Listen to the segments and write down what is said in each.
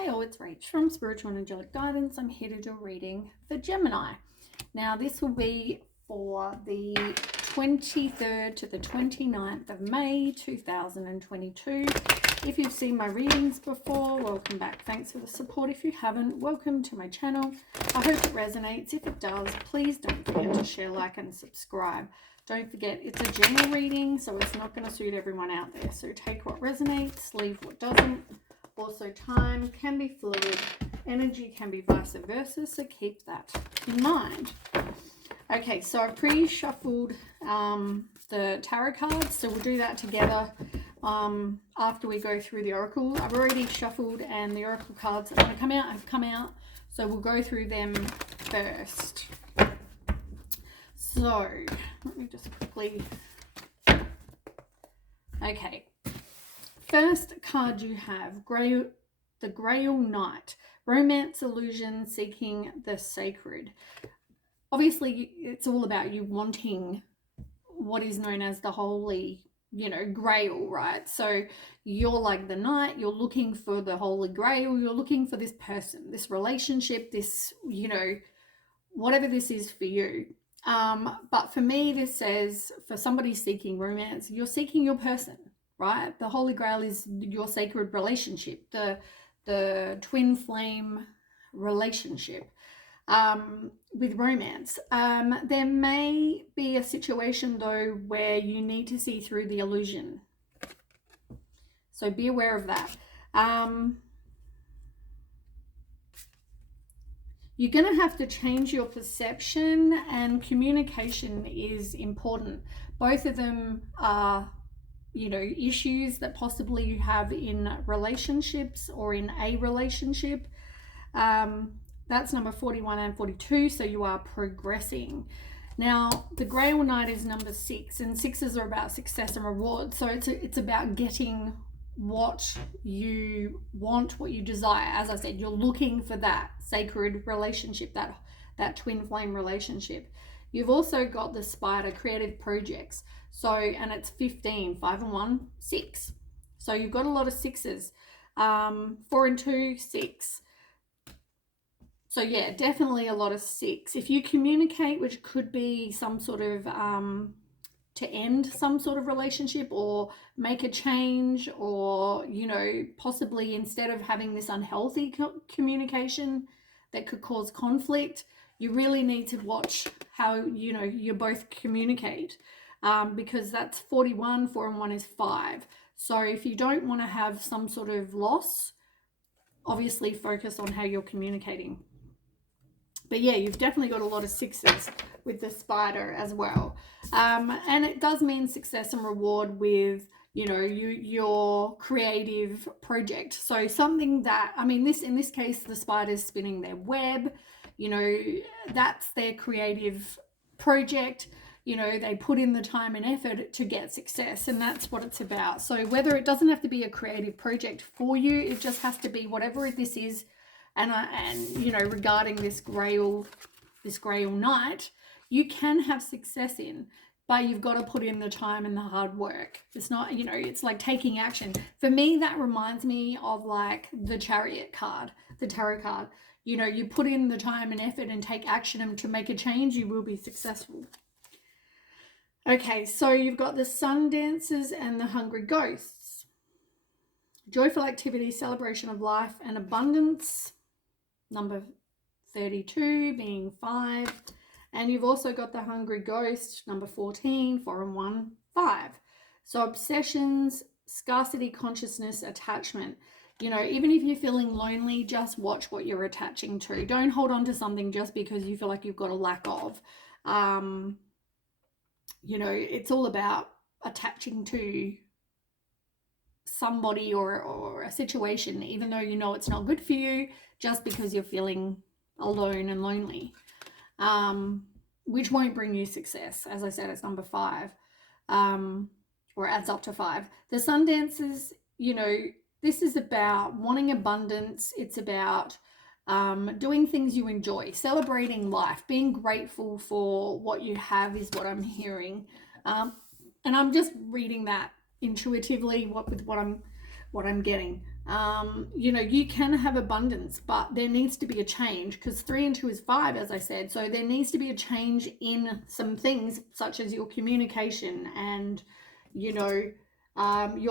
Hi all, it's Rach from Spiritual and Angelic Guidance. I'm here to do a reading for Gemini. Now this will be for the 23rd to the 29th of May 2022. If you've seen my readings before, welcome back. Thanks for the support. If you haven't, welcome to my channel. I hope it resonates. If it does, please don't forget to share, like and subscribe. Don't forget, it's a general reading, so it's not going to suit everyone out there. So take what resonates, leave what doesn't. Also, time can be fluid, energy can be vice versa, so keep that in mind. Okay, so I've pre-shuffled the tarot cards, so we'll do that together after we go through the oracle. I've already shuffled, and the oracle cards that are going to come out have come out, so we'll go through them first. So let me just quickly... Okay. First card you have, the Grail Knight, romance, illusion, seeking the sacred. Obviously, it's all about you wanting what is known as the holy, grail, right? So you're like the knight, you're looking for the holy grail, you're looking for this person, this relationship, this, whatever this is for you. But for me, this says for somebody seeking romance, you're seeking your person. Right? The Holy Grail is your sacred relationship, the twin flame relationship with romance. There may be a situation, though, where you need to see through the illusion. So be aware of that. You're going to have to change your perception, and communication is important. Both of them are issues that possibly you have in relationships or in a relationship. That's number 41 and 42, so you are progressing. Now, the Grail Knight is number 6, and 6s are about success and reward. So it's about getting what you want, what you desire. As I said, you're looking for that sacred relationship, that twin flame relationship. You've also got the Spider, creative projects. So, and it's 15, 5 and 1, 6. So you've got a lot of 6s. 4 and 2, 6. So yeah, definitely a lot of 6. If you communicate, which could be some sort of to end some sort of relationship or make a change, or possibly instead of having this unhealthy communication that could cause conflict, you really need to watch how you both communicate. Because that's 41, 4 and 1 is 5. So if you don't want to have some sort of loss, obviously focus on how you're communicating. But yeah, you've definitely got a lot of 6s with the Spider as well. And it does mean success and reward with, your creative project. So something that, in this case, the Spider's spinning their web, that's their creative project. They put in the time and effort to get success, and that's what it's about. So whether it doesn't have to be a creative project for you, it just has to be whatever this is. And regarding this Grail Knight, you can have success in, but you've got to put in the time and the hard work. It's not, it's like taking action. For me, that reminds me of like the Chariot card, the tarot card. You put in the time and effort and take action, and to make a change, you will be successful. Okay, so you've got the Sun Dancers and the Hungry Ghosts. Joyful activity, celebration of life and abundance. Number 32 being 5. And you've also got the Hungry Ghost, number 14, 4 and 1, 5. So obsessions, scarcity consciousness, attachment. Even if you're feeling lonely, just watch what you're attaching to. Don't hold on to something just because you feel like you've got a lack of. It's all about attaching to somebody or a situation, even though it's not good for you, just because you're feeling alone and lonely, which won't bring you success. As I said, it's number 5, or adds up to 5. The Sun Dancers, this is about wanting abundance. It's about doing things you enjoy, celebrating life, being grateful for what you have is what I'm hearing. And I'm just reading that intuitively with what I'm getting. You can have abundance, but there needs to be a change, because 3 and 2 is 5, as I said. So there needs to be a change in some things, such as your communication and, your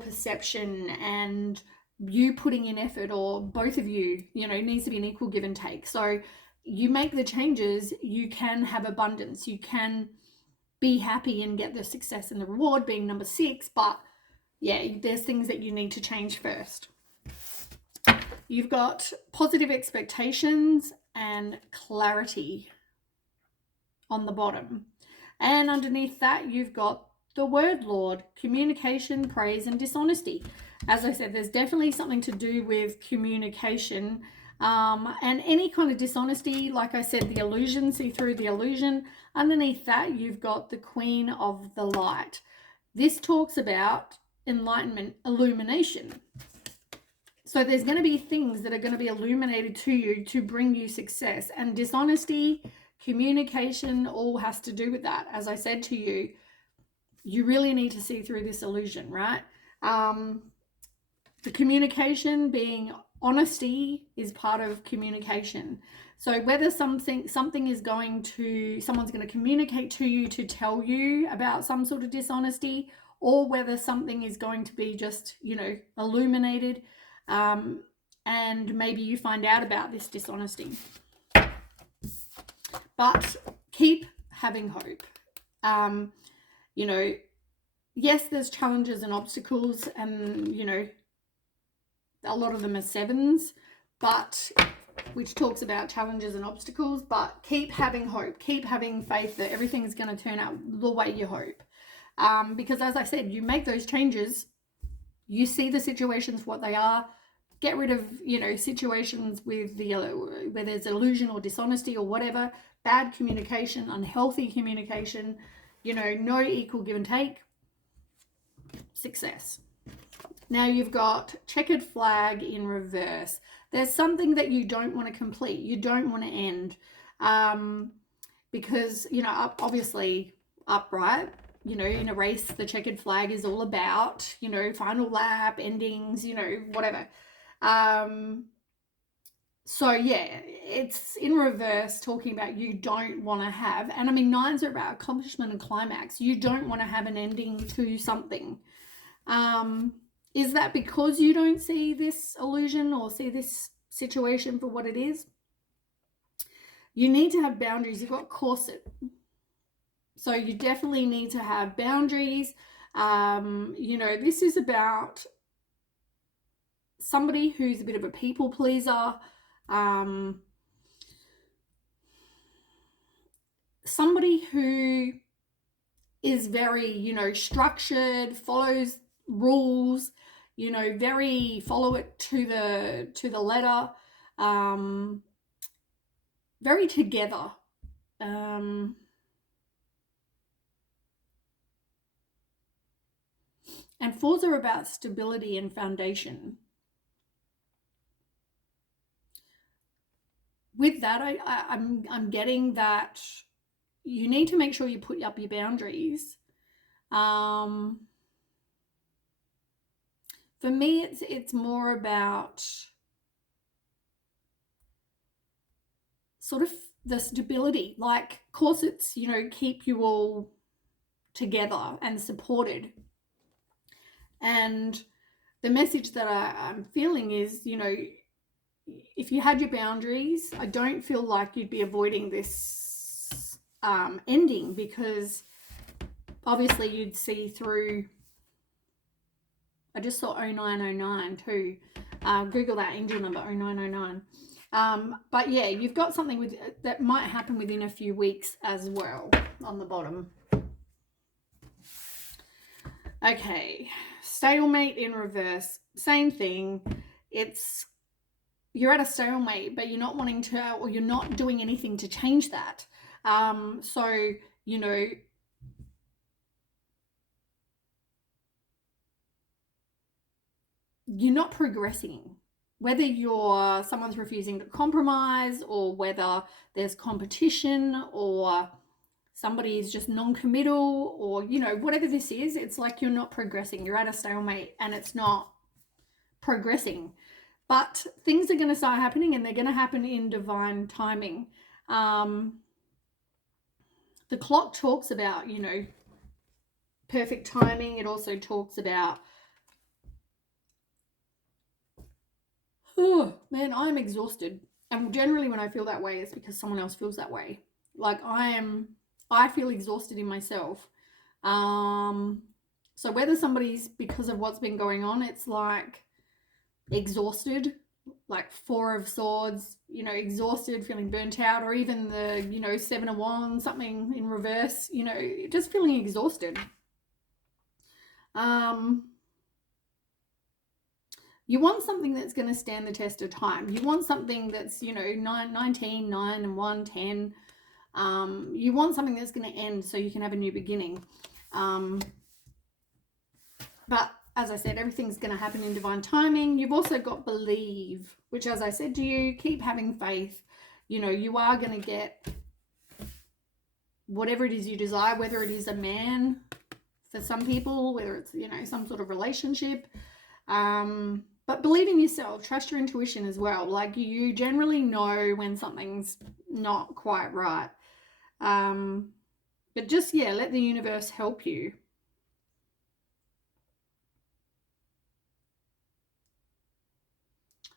perception, and you putting in effort, or both of you, it needs to be an equal give and take. So you make the changes, you can have abundance, you can be happy and get the success and the reward, being number 6. But yeah, there's things that you need to change first. You've got positive expectations and clarity on the bottom. And underneath that, you've got the word Lord, communication, praise, and dishonesty. As I said, there's definitely something to do with communication, and any kind of dishonesty. Like I said, the illusion, see through the illusion. Underneath that, you've got the Queen of the Light. This talks about enlightenment, illumination. So there's going to be things that are going to be illuminated to you to bring you success. And dishonesty, communication, all has to do with that. As I said to you, you really need to see through this illusion, right? The communication being honesty is part of communication. So whether something is going to, someone's going to communicate to you to tell you about some sort of dishonesty, or whether something is going to be just, illuminated, and maybe you find out about this dishonesty. But keep having hope. Yes, there's challenges and obstacles, and, a lot of them are 7s, but which talks about challenges and obstacles. But keep having hope, keep having faith that everything's going to turn out the way you hope. Because as I said, you make those changes, you see the situations what they are, get rid of, situations with where there's illusion or dishonesty or whatever, bad communication, unhealthy communication, no equal give and take, success. Now you've got checkered flag in reverse. There's something that you don't want to complete, you don't want to end, because, obviously upright, in a race, the checkered flag is all about, final lap, endings, whatever. So yeah, it's in reverse, talking about you don't want to have, and I mean, 9s are about accomplishment and climax. You don't want to have an ending to something. Is that because you don't see this illusion or see this situation for what it is? You need to have boundaries. You've got corset. So you definitely need to have boundaries. This is about somebody who's a bit of a people pleaser, somebody who is very, structured, follows rules, very follow it to the letter, very together. And 4s are about stability and foundation. With that, I'm getting that you need to make sure you put up your boundaries. For me, it's more about sort of the stability, like corsets, keep you all together and supported. And the message that I'm feeling is, if you had your boundaries, I don't feel like you'd be avoiding this ending, because obviously you'd see through. I just saw 0909 too. Google that angel number, 0909. But yeah, you've got something that might happen within a few weeks as well on the bottom. Okay, stalemate in reverse, same thing. You're at a stalemate, but you're not wanting to, or you're not doing anything to change that. So, you're not progressing. Whether someone's refusing to compromise, or whether there's competition, or somebody is just non-committal, or, whatever this is, it's like you're not progressing. You're at a stalemate and it's not progressing. But things are going to start happening, and they're going to happen in divine timing. The clock talks about, you know, perfect timing. It also talks about, oh man, I'm exhausted. And generally when I feel that way, it's because someone else feels that way. Like I feel exhausted in myself. So whether somebody's, because of what's been going on, it's like exhausted, like Four of Swords, you know, exhausted, feeling burnt out, or even the, you know, Seven of Wands, something in reverse, you know, just feeling exhausted. You want something that's going to stand the test of time. You want something that's, you know, 19, 9 and 1, 10. You want something that's going to end so you can have a new beginning. But as I said, everything's going to happen in divine timing. You've also got believe, which, as I said to you, keep having faith. You know, you are going to get whatever it is you desire, whether it is a man for some people, whether it's, you know, some sort of relationship. But believe in yourself, trust your intuition as well. Like, you generally know when something's not quite right. But just, yeah, let the universe help you.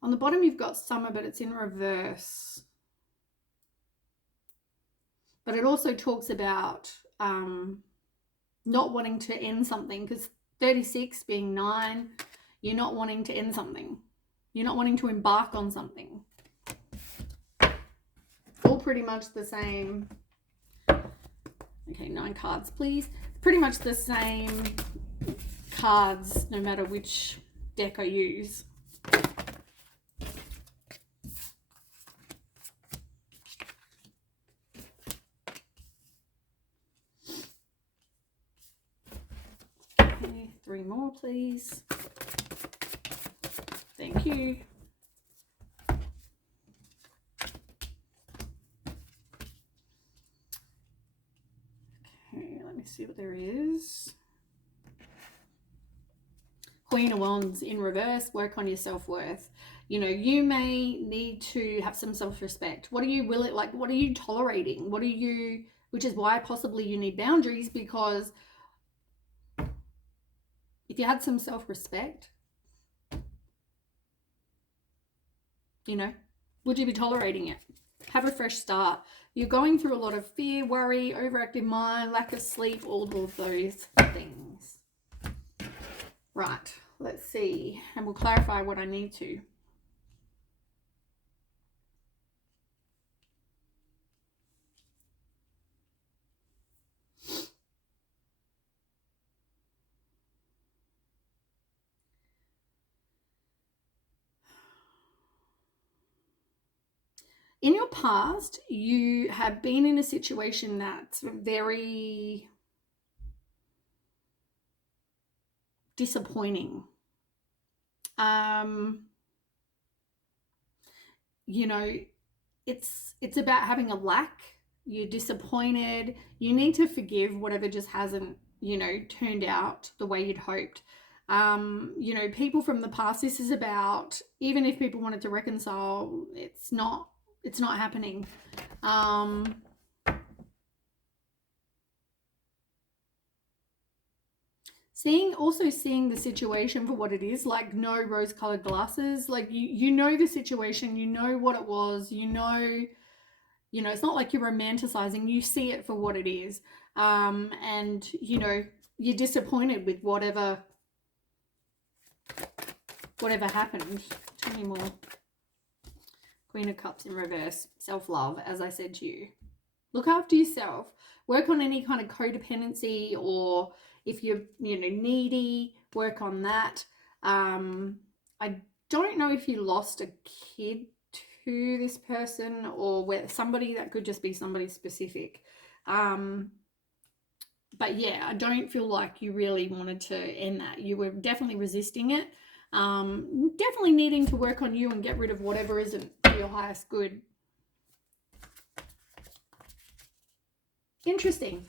On the bottom, you've got summer, but it's in reverse. But it also talks about not wanting to end something, because 36 being 9, you're not wanting to end something. You're not wanting to embark on something. All pretty much the same. Okay, 9 cards, please. Pretty much the same cards, no matter which deck I use. Okay, 3 more, please. Thank you. Okay, let me see what there is. Queen of Wands in reverse. Work on your self-worth. You know, you may need to have some self-respect. What are you willing, like, what are you tolerating? What are you, which is why possibly you need boundaries, because if you had some self-respect, you know, would you be tolerating it? Have a fresh start. You're going through a lot of fear, worry, overactive mind, lack of sleep, all of those things. Right, let's see. And we'll clarify what I need to. In your past, you have been in a situation that's very disappointing. You know, it's about having a lack. You're disappointed. You need to forgive whatever just hasn't, you know, turned out the way you'd hoped. You know, people from the past, this is about, even if people wanted to reconcile, it's not happening. Seeing the situation for what it is, like, no rose-colored glasses. Like, you know the situation, you know what it was, you know, it's not like you're romanticizing. You see it for what it is. And, you know, you're disappointed with whatever happened. Tell me more. Queen of Cups in reverse. Self-love, as I said to you. Look after yourself. Work on any kind of codependency, or if you're, you know, needy, work on that. I don't know if you lost a kid to this person, or where somebody, that could just be somebody specific. But yeah, I don't feel like you really wanted to end that. You were definitely resisting it. Definitely needing to work on you and get rid of whatever isn't for your highest good. Interesting.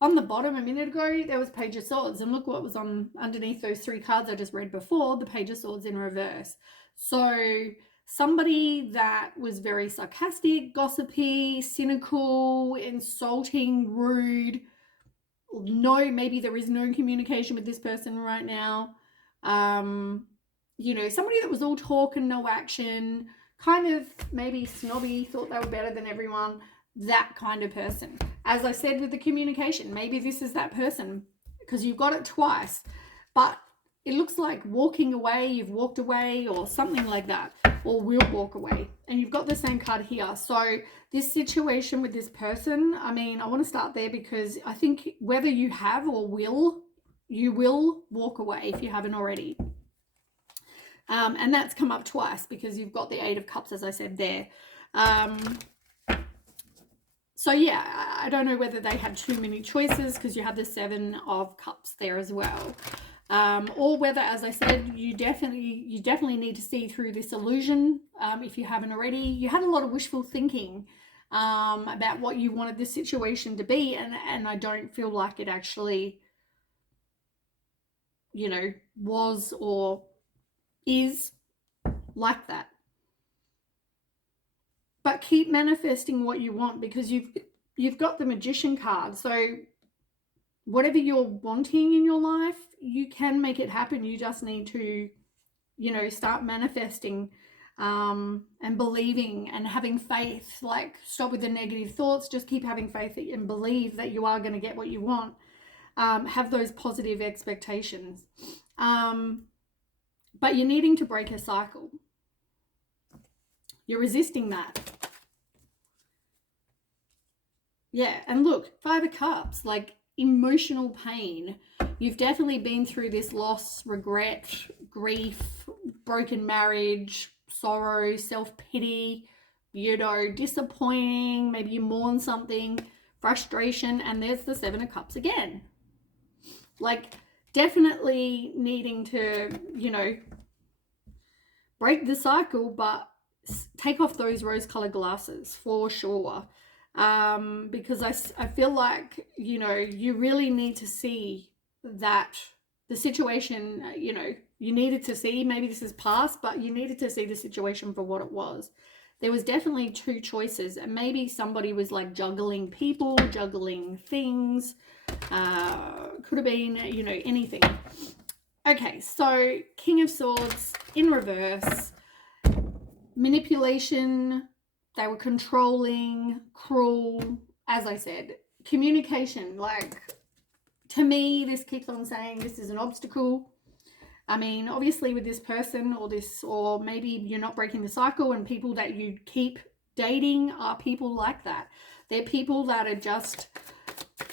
On the bottom a minute ago, there was Page of Swords, and look what was on underneath those 3 cards I just read before, the Page of Swords in reverse. So somebody that was very sarcastic, gossipy, cynical, insulting, rude. No, maybe there is no communication with this person right now. Somebody that was all talk and no action, kind of maybe snobby, thought they were better than everyone, that kind of person. As I said with the communication, maybe this is that person because you've got it twice, but it looks like walking away, you've walked away or something like that, or will walk away. And you've got the same card here. So this situation with this person, I mean, I want to start there because I think whether you have or will, you will walk away if you haven't already. And that's come up twice because you've got the Eight of Cups, as I said there. So yeah, I don't know whether they had too many choices because you have the Seven of Cups there as well. Or whether, as I said, you definitely need to see through this illusion. If you haven't already, you had a lot of wishful thinking about what you wanted the situation to be, and I don't feel like it actually, was or is like that. But keep manifesting what you want because you've got the Magician card. So whatever you're wanting in your life, you can make it happen. You just need to, start manifesting and believing and having faith. Like, stop with the negative thoughts. Just keep having faith and believe that you are going to get what you want. Have those positive expectations. But you're needing to break a cycle. You're resisting that. Yeah, and look, Five of Cups, like emotional pain. You've definitely been through this loss, regret, grief, broken marriage, sorrow, self-pity, disappointing. Maybe you mourn something, frustration, and there's the Seven of Cups again. Like, definitely needing to, break the cycle, but take off those rose-colored glasses for sure. Because I feel like, you really need to see that the situation, you needed to see, maybe this is past, but you needed to see the situation for what it was. There was definitely two choices, and maybe somebody was like juggling people, juggling things, could have been, anything. Okay, so King of Swords in reverse, manipulation. They were controlling, cruel, as I said. Communication, like, to me, this keeps on saying this is an obstacle. I mean, obviously with this person or maybe you're not breaking the cycle, and people that you keep dating are people like that. They're people that are just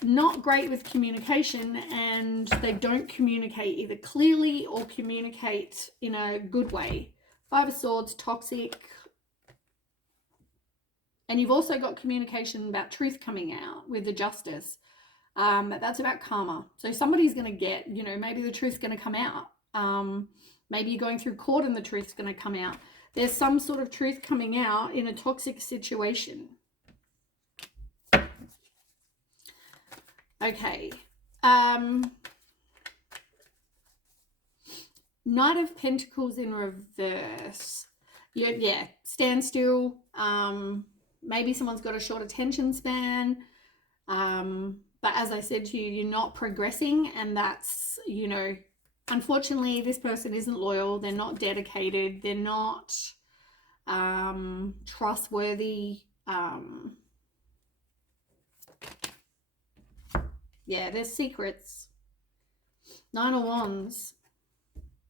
not great with communication, and they don't communicate either clearly or communicate in a good way. Five of Swords, toxic. And you've also got communication about truth coming out with the Justice. That's about karma. So somebody's going to get, maybe the truth's going to come out. Maybe you're going through court and the truth's going to come out. There's some sort of truth coming out in a toxic situation. Okay. Knight of Pentacles in reverse. Yeah, stand still. Maybe someone's got a short attention span. But as I said to you, you're not progressing, and that's, unfortunately, this person isn't loyal. They're not dedicated. They're not trustworthy. Yeah, there's secrets. Nine of Wands.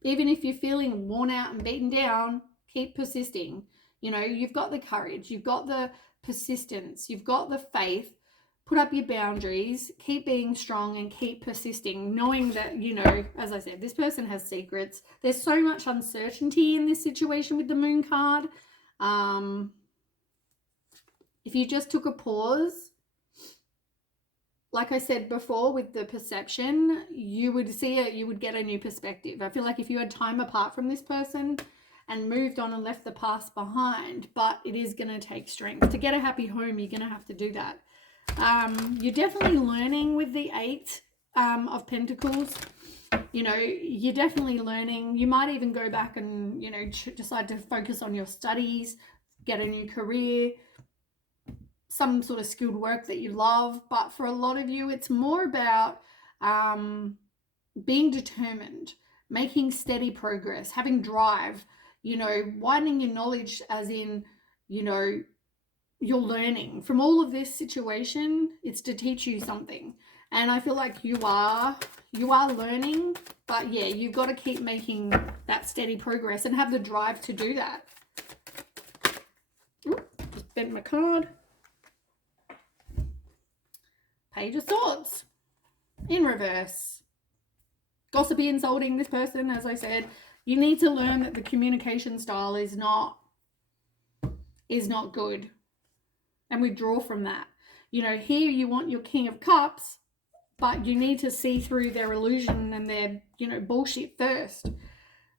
Even if you're feeling worn out and beaten down, keep persisting. You've got the courage, you've got the persistence, you've got the faith. Put up your boundaries, keep being strong and keep persisting, knowing that, as I said, this person has secrets. There's so much uncertainty in this situation with the Moon card. If you just took a pause, like I said before with the perception, you would see it, you would get a new perspective. I feel like if you had time apart from this person and moved on and left the past behind, but it is going to take strength. To get a happy home, you're going to have to do that. You're definitely learning with the 8 of Pentacles. You know, you're definitely learning. You might even go back and, you know, decide to focus on your studies, get a new career, some sort of skilled work that you love. But for a lot of you, it's more about being determined, making steady progress, having drive, you know, widening your knowledge, as in, you know, you're learning from all of this situation. It's to teach you something. And I feel like you are learning, but yeah, you've got to keep making that steady progress and have the drive to do that. Ooh, just bent my card. Page of Swords in reverse. Gossipy, insulting this person, as I said. You need to learn that the communication style is not good, and withdraw from that. You know, here you want your King of Cups, but you need to see through their illusion and their, you know, bullshit first.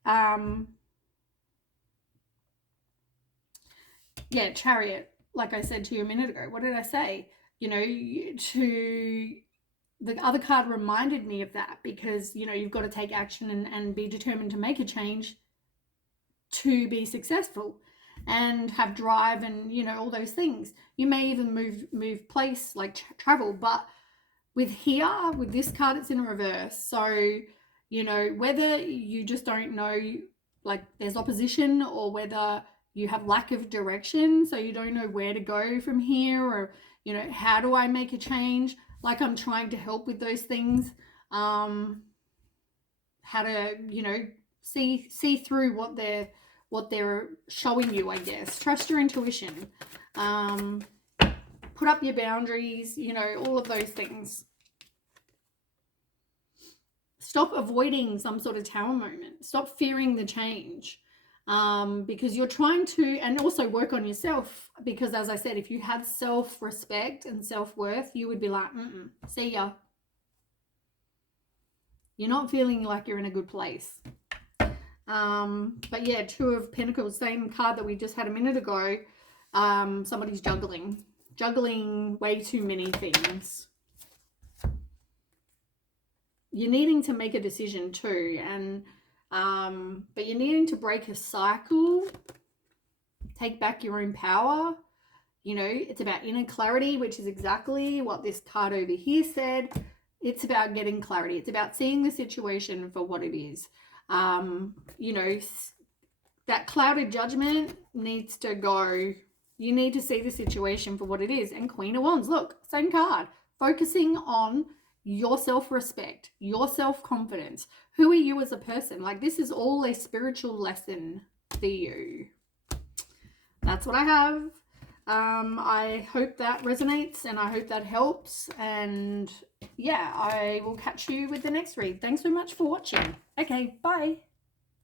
Yeah, Chariot, like I said to you a minute ago. What did I say? You know, the other card reminded me of that, because, you know, you've got to take action and be determined to make a change to be successful and have drive and, you know, all those things. You may even move place, like travel, but with this card, it's in reverse. So, you know, whether you just don't know, like there's opposition, or whether you have lack of direction, so you don't know where to go from here, or, you know, how do I make a change? Like, I'm trying to help with those things. How to, you know, see through what they're showing you, I guess. Trust your intuition. Put up your boundaries, you know, all of those things. Stop avoiding some sort of tower moment. Stop fearing the change, because you're trying to, and also work on yourself, because as I said, if you had self-respect and self-worth, you would be like, see ya. You're not feeling like you're in a good place. But yeah, Two of Pentacles, same card that we just had a minute ago. Somebody's juggling way too many things. You're needing to make a decision too, and but you're needing to break a cycle, take back your own power. You know, it's about inner clarity, which is exactly what this card over here said. It's about getting clarity. It's about seeing the situation for what it is. You know, that clouded judgment needs to go. You need to see the situation for what it is. And Queen of Wands, look, same card. Focusing on your self-respect, your self-confidence. Who are you as a person? Like, this is all a spiritual lesson for you. That's what I have. I hope that resonates, and I hope that helps. And yeah, I will catch you with the next read. Thanks so much for watching. Okay, bye.